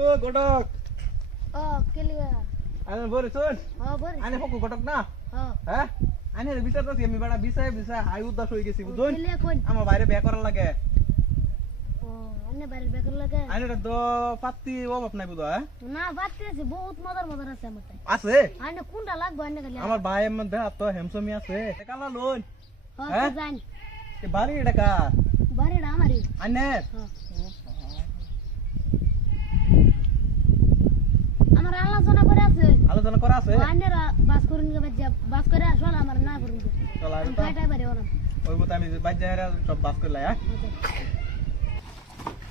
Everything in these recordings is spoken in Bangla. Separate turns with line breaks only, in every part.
ও ঘটক।
ও কেলিগা
আরে বরে শুন।
ও বরি
আনে ফকু ঘটক না? হ্যাঁ আনে বিচার তো আমি বড় বিষয় বিষয় হাই উদাস হয়ে গেছি বুঝুন? আমার বাইরে করার লাগে। আনে তো অভাব নাই
না আছে বহুত মজার মজার আছে আমার
আছে?
আন্য কোনটা লাগবো খালি
আমার ভাই এমন দেহ তো হেমসমি আছে। কালা লোন হ্যাঁ? বাড়ি এটা কার?
বাড়িটা আমারই।
আনে
হ্যাঁ। আমার আলোচনা করে আছে।
আলোচনা করা আছে?
আন্যরা বাস করুন বাজ্যা বাস করে আসল আমার না করুন
চল আর তো।
কাটাই পারি ওরা
ওই মতো আমি বাইরে সব বাস করলে হ্যাঁ?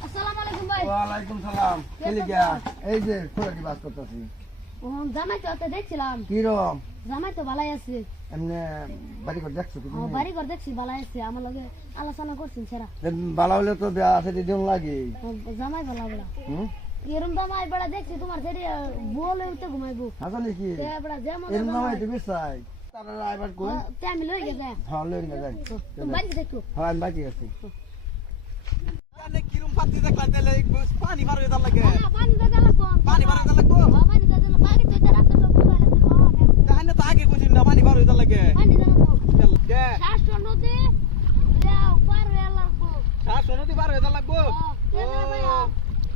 আসসালামু আলাইকুম ভাই।
ওয়ালাইকুম সালাম। কেলিকা এই যে খোলাটি বাস করতেছি?
ও জামাই তো ওতে দেখছিলাম।
কিরম?
জামাই তো ভালাই আছে।
এমনি বাড়ি করে দেখছ কি
ও বাড়ি ঘর দেখছি ভালাই আছে। আমার লগে আলোচনা করছেন সেরা।
এম, ভালো হলে তো বিয়া আছে দিন লাগে।
জামাই ভালো
হুম?
এরম জামাই বেড়া দেখছি তোমার সেরি বলে উঠতে ঘুমাইবো।
আসলে কি?
তে বেড়া যেমন
এরম নামাই তুমি চাই তারা আইবার কোন
তে আমি লই গেছে
হ্যাঁ লই না যাই
তুমি বাড়ি দেখো
হ্যাঁ আমি বাকি আছি।
আনে কিরম পাত্তি দেখলা তাহলে পানি পার হয়ে লাগে
পানি দাদা লাগবো
পানি হয়ে যার লাগবো?
পানি দাদা বাড়ি তো রাতে সব মোবাইল আছে
আনে তো আগে কইছিস না পানি পার হয়ে লাগে।
পানি
চল কে
শাস্ত্র নদী যাও পার হয়ে লাগবো।
শ্বাস নদী পার হয়ে যার লাগবো হয়ে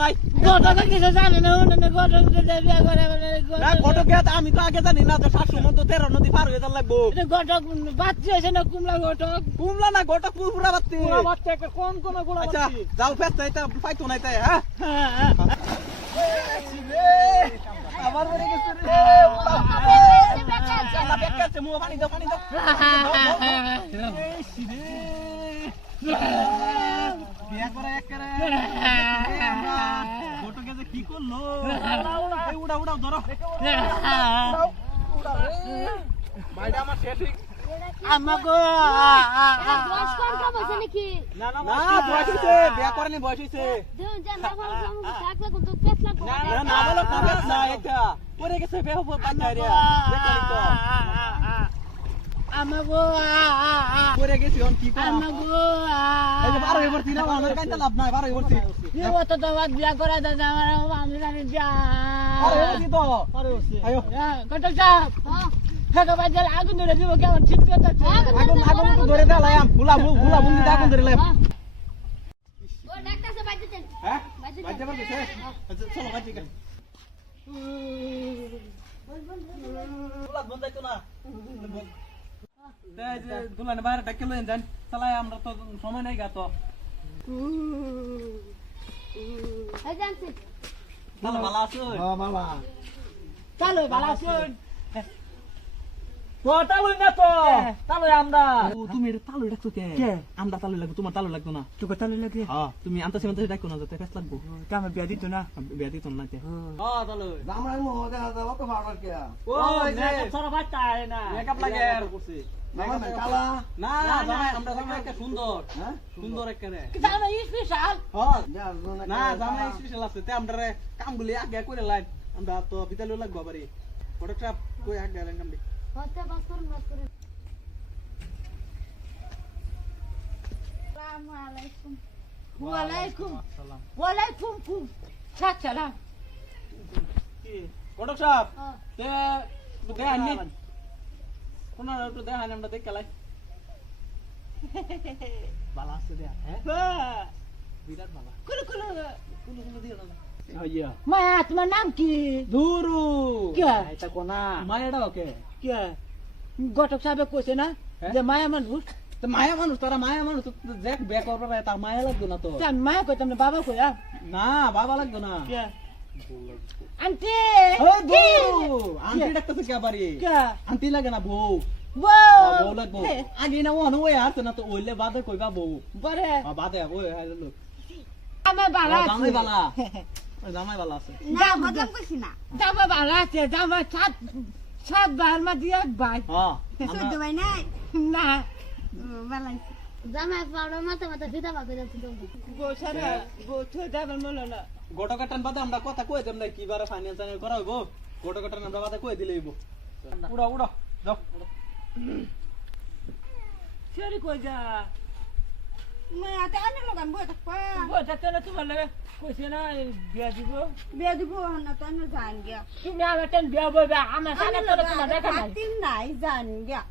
নাই
গোটা কিছু জানে না? উনি গোটা বিয়া করে
না গেত আমি তো আগে জানি না তো শাশু মন তো তেরো নদী পার হয়ে যার লাগবো।
গোটা বাচ্চা আছে না কুমলা গোটা
কুমলা না গোটা পুরপুরা বাত্তি
বাচ্চা। একটা কোন কোনগুলা
আচ্ছা যাও ফেস তাই তা ফাইতো নাই তাই হ্যাঁ? আবার বেড়ে গেছে রে। আল্লাহ বেকার আছে মুখ পানি দাও পানি দাও। বিয়া করে ফটো কে যে কি করল? এই উড়া উড়াও ধরো। ভাইটা আমার শেষ
আমাগো
বয়স কোন কাম আছে নাকি?
না না বয়স হয়েছে বিয়া করেনি বয়স হয়েছে
দেন জান দেখো আমি থাকলে কিন্তু পেট লাগবো।
না না বলো না বেশ না এটা পরে গেছে বেহ বাচ্চা রে দেখালি তো
আমাগো
পরে গেছি অন কি করা
আমাগো
এই যে বারো এবার তিন আমার কাইতে লাভ নাই বারো এবার তিন
তো তো বাদ বিয়া করে দাদা আমার আমি জানি যা
আরে এবার তো আয়ো
কত চাপ থাকা বাজার আগুন ধরে দিব কেমন ঠিক কথা
আগুন আগুন তো ধরে দে লায়ামগুলা গুলা বুন্দি আগুন ধরে লায়াম
ও ডাক্তার বাইতে দেন
হ্যাঁ বার গেছে আচ্ছা চলো বাচ্চা কে গুলা বন্ধ যাইতো না এই যে দুলানে বাইরে ডাকে লইন যান। চালাই আমরা তো সময় নাই গা তো। ভালো ভালো। আছো
ভালো ভালো
তো তালুই না তো। তালুই আমরা। তুমি তালুই ডাকছো কে? আমরা তালুই লাগবো তোমার তালুই লাগতো না।
তোকে তাহলে লাগে?
হ্যাঁ তুমি ডাকো না যাতে লাগবো।
বিয়া দিত না।
বিয়া দিত না তে হ্যাঁ তালুই।
আমরা ভাড়া কে
ও
বাচ্চা আয় না।
মেকআপ লাগে। আর করছি আমরা
হ্যাঁ?
হ্যাঁ। তে বিদ্যালয় লাগবো ফটোগ্রাফ কই আগে কামলি
হতে বাস করুন বাস করুন
ওয়ালাইকুম ওয়ালাইকুম কুম সাত সালাম
ফটোগ্রাফ তে দে আনি কোন একটু দে আনি আমরা দেখ কেলাই বালা আছে দে হ্যাঁ বিরাট বালা
কুলু কুলু
কুলু কুলু দিও না
মায়া তোমার নাম কি
দুরু
কে?
এটা কোনা মায়েরা ওকে
কে গটক সাহেব কইছে না
হ্যাঁ?
যে মায়া মানুষ
তো মায়া মানুষ তারা মায়া মানুষ তো দেখ বিয়া করবে তার মায়া লাগতো না তো
তা আমি মায়া কইতাম না বাবা কইয়া
না বাবা লাগতো না
কে আন্টি
ও দুরু আন্টি ডাকতেছে কে বাড়ি
কে
আন্টি লাগে না বউ
বউ
ও, বউ লাগবো আগে না ওখানে ওই আছে না তো ওইলে বাদে কইবা বউ
বরে
আ, বাদে ওই হ্যালো
আমার বালা
জামাই বালা ওই জামাই ভালো আছে
না বদনাম করছি না
জামা ভালো আছে জামা সাত সাত বার মা দিয়ে ভাই।
হ্যাঁ
সহ্য ভাই নাই?
না।
বালাইছি
জামাই পাউডার মাথা মাথা ফিতা পাকে যাচ্ছে তোমাকে
গোছারে গোছ যাবার মনে না।
গোটো কাটান বাদে আমরা কথা কই দেম না কি বারে ফাইনান্স করা হইব গোটো কাটান আমরা বাদে কই দিলে হইব। উড়ো উড়ো যাও।
সরি কই যা?
মই আতে আনে লগান বই থাকবা।
গোছাতে না তোমার লাগে কইছে না বিয়া দিব।
বিয়া দিব না তো আমি জান গিয়া।
তুমি আমার বিয়া বইবে আমার সাথে তোমার দেখা নাই।
নাই জান গিয়া।